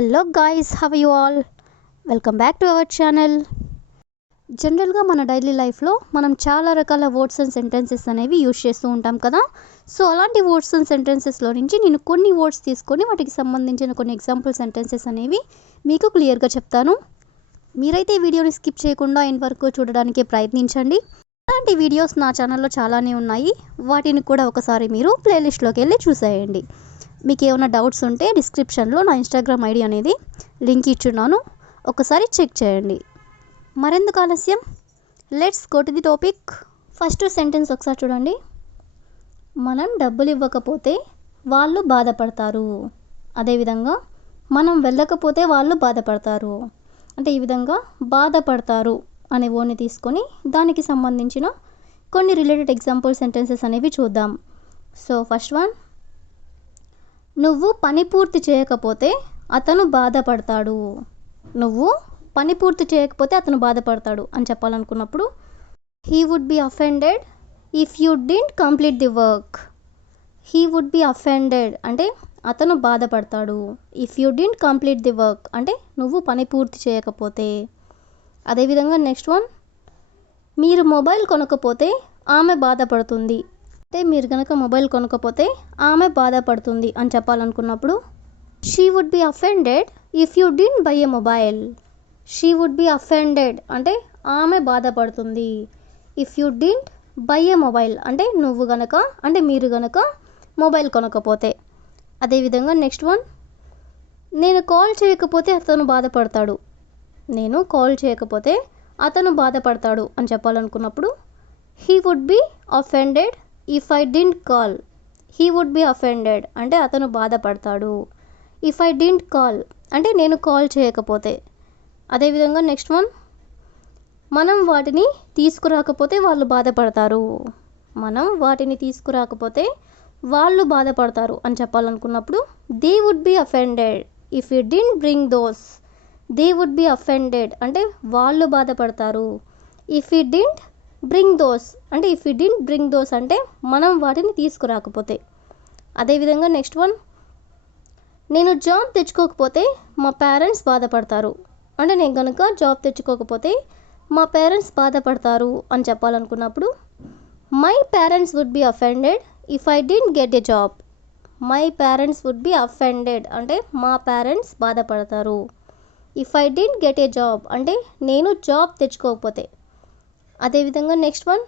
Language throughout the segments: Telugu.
Hello guys, have you all? Welcome back to our channel. జనరల్గా మన డైలీ లైఫ్లో మనం చాలా రకాల వర్డ్స్ అండ్ సెంటెన్సెస్ అనేవి యూజ్ చేస్తూ ఉంటాం కదా. సో అలాంటి వర్డ్స్ అండ్ సెంటెన్సెస్లో నుంచి నేను కొన్ని వర్డ్స్ తీసుకొని వాటికి సంబంధించిన కొన్ని ఎగ్జాంపుల్ సెంటెన్సెస్ అనేవి మీకు క్లియర్గా చెప్తాను. మీరైతే ఈ వీడియోని స్కిప్ చేయకుండా ఎండ్ వరకు చూడడానికి ప్రయత్నించండి. అలాంటి వీడియోస్ నా ఛానల్లో చాలానే ఉన్నాయి, వాటిని కూడా ఒకసారి మీరు ప్లేలిస్ట్లోకి వెళ్ళి చూసేయండి. మీకు ఏమైనా డౌట్స్ ఉంటే డిస్క్రిప్షన్లో నా ఇన్స్టాగ్రామ్ ఐడి అనేది లింక్ ఇచ్చున్నాను, ఒకసారి చెక్ చేయండి. మరెందుకు ఆలస్యం, let's go to the topic. First sentence ఒకసారి చూడండి. మనం డబ్బులు ఇవ్వకపోతే వాళ్ళు బాధపడతారు. అదేవిధంగా మనం వెళ్ళకపోతే వాళ్ళు బాధపడతారు. అంటే ఈ విధంగా బాధపడతారు అనే వర్డ్ని తీసుకొని దానికి సంబంధించిన కొన్ని రిలేటెడ్ ఎగ్జాంపుల్ సెంటెన్సెస్ అనేవి చూద్దాం. సో ఫస్ట్ వన్, నువ్వు పని పూర్తి చేయకపోతే అతను బాధపడతాడు. నువ్వు పని పూర్తి చేయకపోతే అతను బాధపడతాడు అని చెప్పాలనుకున్నప్పుడు he would be offended if you didn't complete the work. He would be offended అంటే అతను బాధపడతాడు. If you didn't complete the work అంటే నువ్వు పని పూర్తి చేయకపోతే. అదేవిధంగా నెక్స్ట్ వన్, మీరు మొబైల్ కొనకపోతే ఆమె బాధపడుతుంది. అంటే మీరు కనుక మొబైల్ కొనకపోతే ఆమె బాధపడుతుంది అని చెప్పాలనుకున్నప్పుడు she would be offended if you didn't buy a mobile. She would be offended అంటే ఆమె బాధపడుతుంది. If you didn't buy a mobile అంటే నువ్వు గనక అంటే మీరు గనక మొబైల్ కొనకపోతే. అదేవిధంగా నెక్స్ట్ వన్, నేను కాల్ చేయకపోతే అతను బాధపడతాడు. నేను కాల్ చేయకపోతే అతను బాధపడతాడు అని చెప్పాలనుకున్నప్పుడు he would be offended if I didn't call. He would be offended అంటే అతను బాధపడతాడు. ఇఫ్ ఐ డింట్ కాల్ అంటే నేను కాల్ చేయకపోతే. అదేవిధంగా నెక్స్ట్ వన్, మనం వాటిని తీసుకురాకపోతే వాళ్ళు బాధపడతారు. మనం వాటిని తీసుకురాకపోతే వాళ్ళు బాధపడతారు అని చెప్పాలనుకున్నప్పుడు they would be offended if you didn't bring those. They would be offended అంటే వాళ్ళు బాధపడతారు. If you didn't bring those అంటే if you didn't bring those అంటే మనం వాటిని తీసుకురాకపోతే. అదేవిధంగా నెక్స్ట్ వన్, నేను జాబ్ తెచ్చుకోకపోతే మా పేరెంట్స్ బాధపడతారు. అంటే నేను కనుక జాబ్ తెచ్చుకోకపోతే మా పేరెంట్స్ బాధపడతారు అని చెప్పాలనుకున్నప్పుడు my parents would be offended if I didn't get a job. My parents would be offended అంటే మా పేరెంట్స్ బాధపడతారు. If I didn't get a job అంటే నేను జాబ్ తెచ్చుకోకపోతే. అదేవిధంగా నెక్స్ట్ వన్,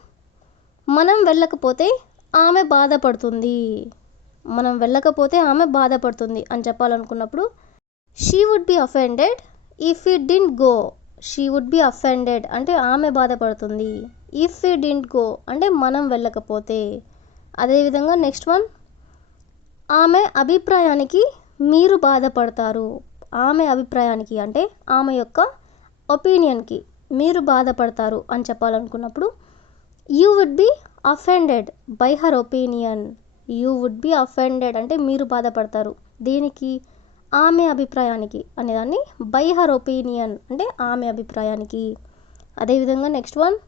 మనం వెళ్ళకపోతే ఆమె బాధపడుతుంది. మనం వెళ్ళకపోతే ఆమె బాధపడుతుంది అని చెప్పాలనుకున్నప్పుడు she would be offended if you didn't go. She would be offended అంటే ఆమె బాధపడుతుంది. ఇఫ్ యూ డింట్ గో అంటే మనం వెళ్ళకపోతే. అదేవిధంగా నెక్స్ట్ వన్, ఆమె అభిప్రాయానికి మీరు బాధపడతారు. ఆమె అభిప్రాయానికి అంటే ఆమె యొక్క ఒపీనియన్కి మీరు బాధపడతారు అని చెప్పాలనుకున్నప్పుడు you would be offended by her opinion. You would be offended అంటే మీరు బాధపడతారు దేనికి, ఆమె అభిప్రాయానికి అనేదాన్ని బై హర్ ఒపీనియన్ అంటే ఆమె అభిప్రాయానికి. అదేవిధంగా నెక్స్ట్ వన్,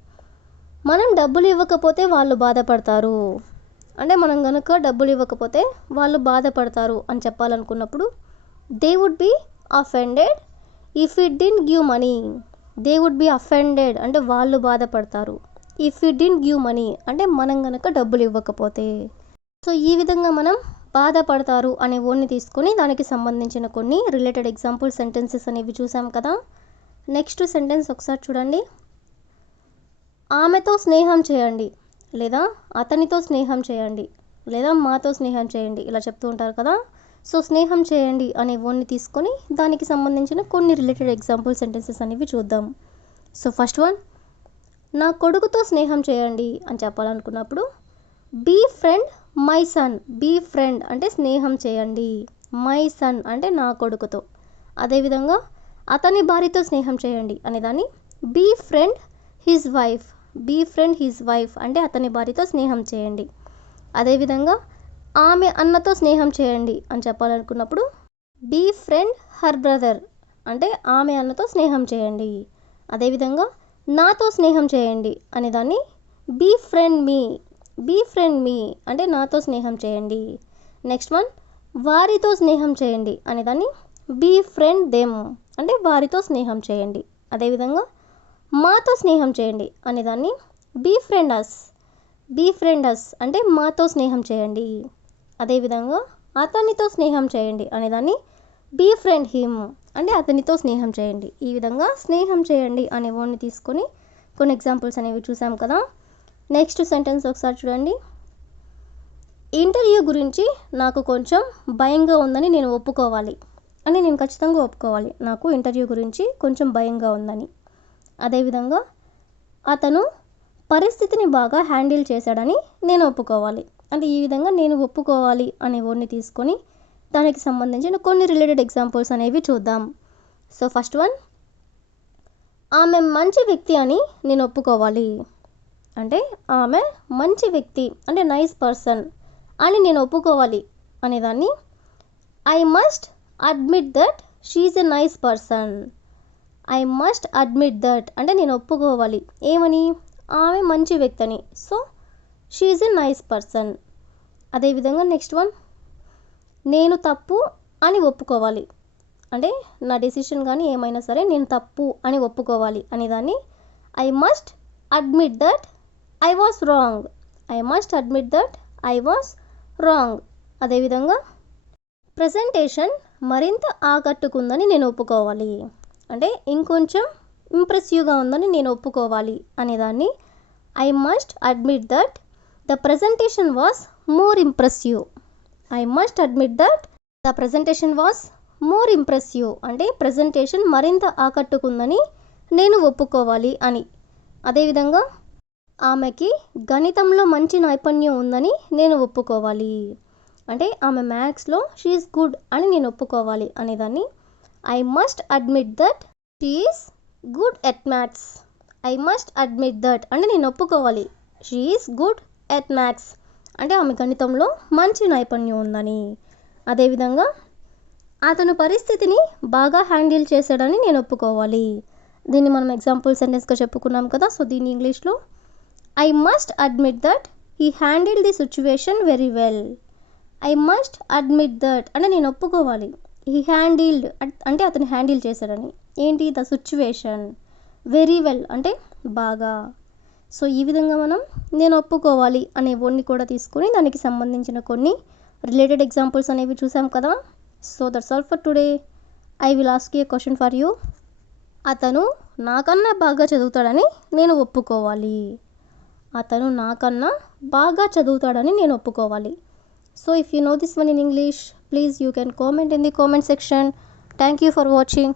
మనం డబ్బులు ఇవ్వకపోతే వాళ్ళు బాధపడతారు. అంటే మనం కనుక డబ్బులు ఇవ్వకపోతే వాళ్ళు బాధపడతారు అని చెప్పాలనుకున్నప్పుడు they would be offended if you didn't give money. They would be offended అంటే వాళ్ళు బాధపడతారు. If you didn't give money అంటే మనం కనుక డబ్బులు ఇవ్వకపోతే. సో ఈ విధంగా మనం బాధపడతారు అనే వర్డ్ని తీసుకొని దానికి సంబంధించిన కొన్ని రిలేటెడ్ ఎగ్జాంపుల్ సెంటెన్సెస్ అనేవి చూసాం కదా. నెక్స్ట్ సెంటెన్స్ ఒకసారి చూడండి. ఆమెతో స్నేహం చేయండి లేదా అతనితో స్నేహం చేయండి లేదా మాతో స్నేహం చేయండి ఇలా చెప్తూ ఉంటారు కదా. సో స్నేహం చేయండి అనే వర్డ్ని తీసుకొని దానికి సంబంధించిన కొన్ని రిలేటెడ్ ఎగ్జాంపుల్ సెంటెన్సెస్ అనేవి చూద్దాం. సో ఫస్ట్ వన్, నా కొడుకుతో స్నేహం చేయండి అని చెప్పాలనుకున్నప్పుడు befriend my son. Befriend అంటే స్నేహం చేయండి. మై సన్ అంటే నా కొడుకుతో. అదేవిధంగా అతని భార్యతో స్నేహం చేయండి అనేదాన్ని be friend his wife. Be friend his wife అంటే అతని భార్యతో స్నేహం చేయండి. అదేవిధంగా ఆమె అన్నతో స్నేహం చేయండి అని చెప్పాలనుకున్నప్పుడు బీ ఫ్రెండ్ హర్ బ్రదర్ అంటే ఆమె అన్నతో స్నేహం చేయండి. అదేవిధంగా నాతో స్నేహం చేయండి అనేదాన్ని be friend me. Befriend me అంటే నాతో స్నేహం చేయండి. నెక్స్ట్ వన్, వారితో స్నేహం చేయండి అనేదాన్ని బీ ఫ్రెండ్ దెమ్ అంటే వారితో స్నేహం చేయండి. అదేవిధంగా మాతో స్నేహం చేయండి అనేదాన్ని బీ ఫ్రెండ్ అస్ అంటే మాతో స్నేహం చేయండి. అదేవిధంగా అతనితో స్నేహం చేయండి అనేదాన్ని బీ ఫ్రెండ్ హిమ్ అంటే అతనితో స్నేహం చేయండి. ఈ విధంగా స్నేహం చేయండి అనే వర్డ్ని తీసుకొని కొన్ని ఎగ్జాంపుల్స్ అనేవి చూసాం కదా. నెక్స్ట్ సెంటెన్స్ ఒకసారి చూడండి. ఇంటర్వ్యూ గురించి నాకు కొంచెం భయంగా ఉందని నేను ఒప్పుకోవాలి. అని నేను ఖచ్చితంగా ఒప్పుకోవాలి, నాకు ఇంటర్వ్యూ గురించి కొంచెం భయంగా ఉందని. అదేవిధంగా అతను పరిస్థితిని బాగా హ్యాండిల్ చేశాడని నేను ఒప్పుకోవాలి. అంటే ఈ విధంగా నేను ఒప్పుకోవాలి అనే వర్డ్ని తీసుకొని దానికి సంబంధించిన కొన్ని రిలేటెడ్ ఎగ్జాంపుల్స్ అనేవి చూద్దాం. సో ఫస్ట్ వన్, ఆమె మంచి వ్యక్తి అని నేను ఒప్పుకోవాలి. అంటే ఆమె మంచి వ్యక్తి అంటే నైస్ పర్సన్ అని నేను ఒప్పుకోవాలి అనేదాన్ని I must admit that she's a nice person. I must admit that అంటే నేను ఒప్పుకోవాలి ఏమని, ఆమె మంచి వ్యక్తి అని. So she's a nice person. అదేవిధంగా నెక్స్ట్ వన్, నేను తప్పు అని ఒప్పుకోవాలి. అంటే నా డెసిషన్ కానీ ఏమైనా సరే నేను తప్పు అని ఒప్పుకోవాలి అనేదాన్ని I must admit that I was wrong. I must admit that I was wrong. అదేవిధంగా ప్రజెంటేషన్ మరింత ఆకట్టుకుందని నేను ఒప్పుకోవాలి. అంటే ఇంకొంచెం ఇంప్రెసివ్గా ఉందని నేను ఒప్పుకోవాలి అనేదాన్ని I must admit that the presentation was more impressive. I must admit that the presentation was more impressive అంటే ప్రజెంటేషన్ మరింత ఆకట్టుకుందని నేను ఒప్పుకోవాలి అని. అదేవిధంగా ఆమెకి గణితంలో మంచి నైపుణ్యం ఉందని నేను ఒప్పుకోవాలి. అంటే ఆమె మ్యాథ్స్లో షీఈస్ గుడ్ అని నేను ఒప్పుకోవాలి అనేదాన్ని I must admit that she's good at maths. I must admit that అంటే నేను ఒప్పుకోవాలి షీఈస్ గుడ్ ఎట్ మ్యాథ్స్ అంటే ఆమె గణితంలో మంచి నైపుణ్యం ఉందని. అదేవిధంగా అతను పరిస్థితిని బాగా హ్యాండిల్ చేశాడని నేను ఒప్పుకోవాలి. దీన్ని మనం ఎగ్జాంపుల్ సెంటెన్స్గా చెప్పుకున్నాం కదా. సో దీన్ని ఇంగ్లీష్లో I must admit that he handle the situation very well. I must admit that అంటే నేను ఒప్పుకోవాలి హీ హ్యాండిల్డ్ అంటే అతను హ్యాండిల్ చేశాడని. ఏంటి, ద సిచ్యువేషన్, వెరీ వెల్ అంటే బాగా. సో ఈ విధంగా మనం నేను ఒప్పుకోవాలి అనే వర్డ్ని కూడా తీసుకొని దానికి సంబంధించిన కొన్ని రిలేటెడ్ ఎగ్జాంపుల్స్ అనేవి చూసాం కదా. So that's all for today. I will ask you A question for you. అతను నాకన్నా బాగా చదువుతాడని నేను ఒప్పుకోవాలి. అతను నాకన్నా బాగా చదువుతాడని నేను ఒప్పుకోవాలి. So if you know this one in English, please you can comment in the comment section. Thank you for watching.